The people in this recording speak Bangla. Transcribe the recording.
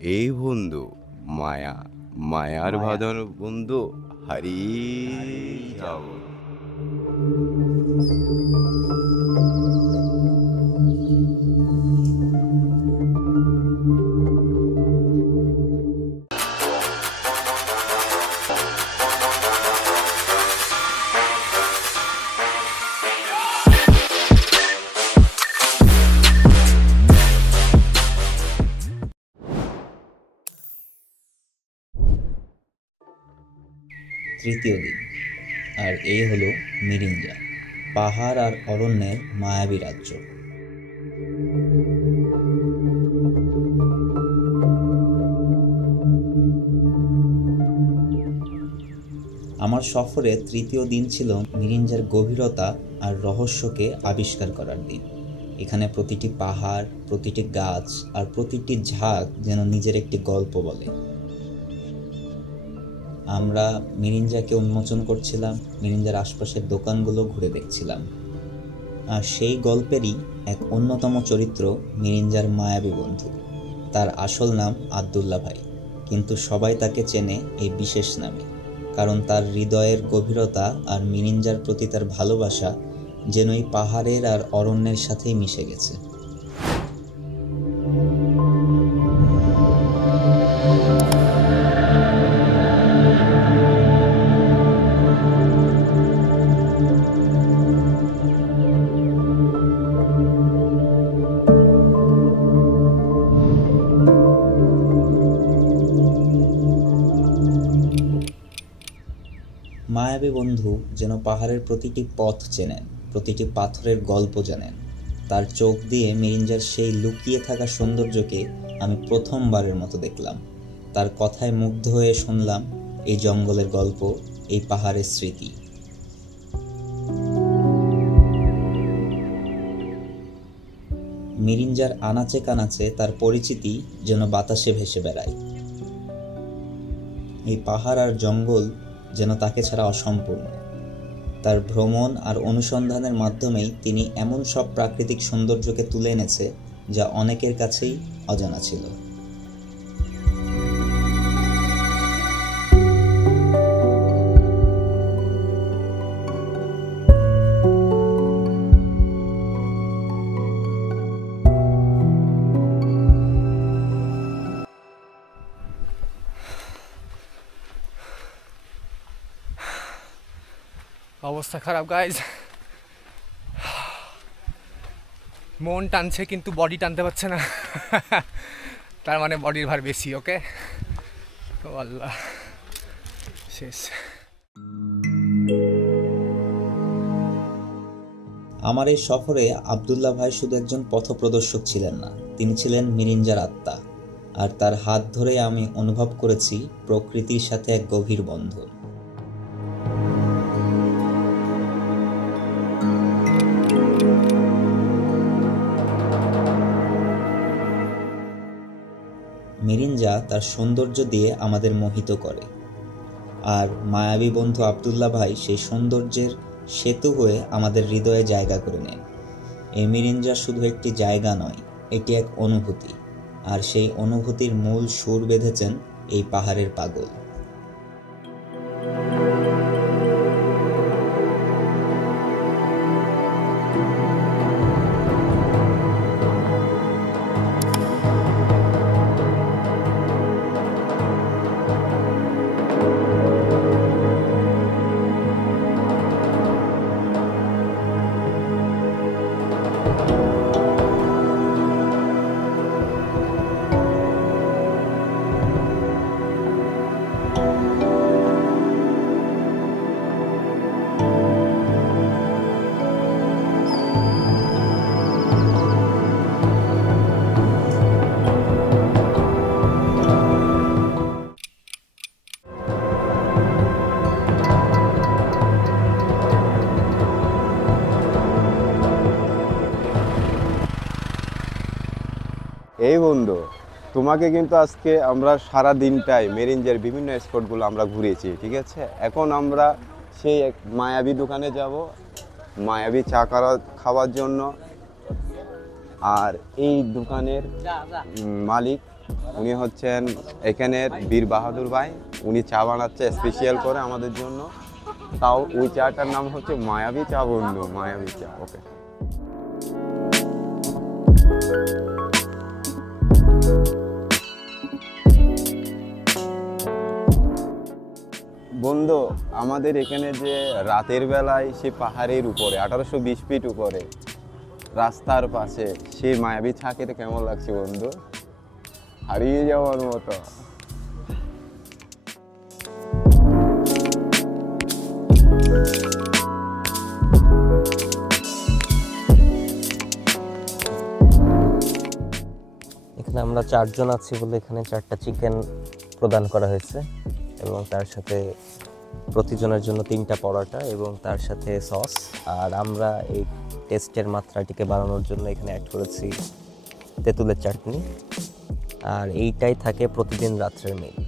এই বন্ধু মায়া মায়ার বাঁধন বন্ধু হারিয়ে যাব। তৃতীয় দিন, আর এই হলো মিরিঞ্জা, পাহাড় আর অরণ্যের মায়াবী রাজ্য। আমার সফরে তৃতীয় দিন ছিল মিরিঞ্জার গভীরতা আর রহস্যকে আবিষ্কার করার দিন। এখানে প্রতিটি পাহাড়, প্রতিটি গাছ আর প্রতিটি ঝাঁক যেন নিজের একটি গল্প বলে। আমরা মিরিঞ্জাকে উন্মোচন করছিলাম, মিরিঞ্জার আশপাশের দোকানগুলো ঘুরে দেখছিলাম। আর সেই গল্পেরই এক অন্যতম চরিত্র মিরিঞ্জার মায়াবী বন্ধু। তার আসল নাম আব্দুল্লাহ ভাই, কিন্তু সবাই তাকে চেনে এই বিশেষ নামে, কারণ তার হৃদয়ের গভীরতা আর মিরিঞ্জার প্রতি তার ভালোবাসা যেন এই পাহাড়ের আর অরণ্যের সাথেই মিশে গেছে। মায়াবী বন্ধু যেন পাহাড়ের প্রতিটি পথ চেনেন, প্রতিটি পাথরের গল্প জানেন। তার চোখ দিয়ে মিরিঞ্জার সেই লুকিয়ে থাকা সৌন্দর্যকে আমি প্রথমবারের মতো দেখলাম। তার কথায় মুগ্ধ হয়ে শুনলাম এই জঙ্গলের গল্প, এই পাহাড়ের স্মৃতি। মিরিঞ্জার আনাচে কানাচে তার পরিচিতি যেন বাতাসে ভেসে বেড়ায়। এই পাহাড় আর জঙ্গল যেন তাকে ছাড়া অসম্পূর্ণ। তার ভ্রমণ আর অনুসন্ধানের মাধ্যমেই তিনি এমন সব প্রাকৃতিক সৌন্দর্যকে তুলে এনেছে যা অনেকের কাছেই অজানা ছিল। অবস্থা খারাপ গাইজ, মন টানছে কিন্তু বডি টানতে পারছে না। তার মানে বডির ভার বেশি। ওকে, তো আল্লাহ শেষ। আমার এই সফরে আব্দুল্লাহ ভাই শুধু একজন পথপ্রদর্শক ছিলেন না, তিনি ছিলেন মিরিঞ্জার আত্মা। আর তার হাত ধরে আমি অনুভব করেছি প্রকৃতির সাথে এক গভীর বন্ধন। মিরিঞ্জা তার সৌন্দর্য দিয়ে আমাদের মোহিত করে, আর মায়াবী বন্ধু আব্দুল্লাহ ভাই সেই সৌন্দর্যের সেতু হয়ে আমাদের হৃদয়ে জায়গা করে নেন। এই মিরিঞ্জা শুধু একটি জায়গা নয়, এটি এক অনুভূতি, আর সেই অনুভূতির মূল সুর বেঁধেছেন এই পাহাড়ের পাগল। এই বন্ধু, তোমাকে কিন্তু আজকে আমরা সারা দিনটাই মিরিঞ্জার বিভিন্ন স্পটগুলো আমরা ঘুরেছি, ঠিক আছে? এখন আমরা সেই এক মায়াবী দোকানে যাব, মায়াবী চা খাওয়ার জন্য। আর এই দোকানের মালিক উনি হচ্ছেন এখানের বীর বাহাদুর ভাই। উনি চা বানাচ্ছে স্পেশাল করে আমাদের জন্য। তাও ওই চাটার নাম হচ্ছে মায়াবী চা বন্ধু, মায়াবী চা। ওকে বন্ধু, আমাদের এখানে যে রাতের বেলায় সে পাহাড়ের উপরে 1820 ফিট উপরে রাস্তার পাশে সেই মায়াবী চা খেতে কেমন লাগছে বন্ধু? হারিয়ে যাওয়ার মতো। এখানে আমরা 4 জন আছি বলে এখানে 4টা চিকেন প্রদান করা হয়েছে এবং তার সাথে প্রতিজনের জন্য 3টা পরোটা এবং তার সাথে সস। আর আমরা এই টেস্টের মাত্রাটিকে বাড়ানোর জন্য এখানে অ্যাড করেছি তেঁতুলের চাটনি। আর এইটাই থাকে প্রতিদিন রাত্রের মেনু।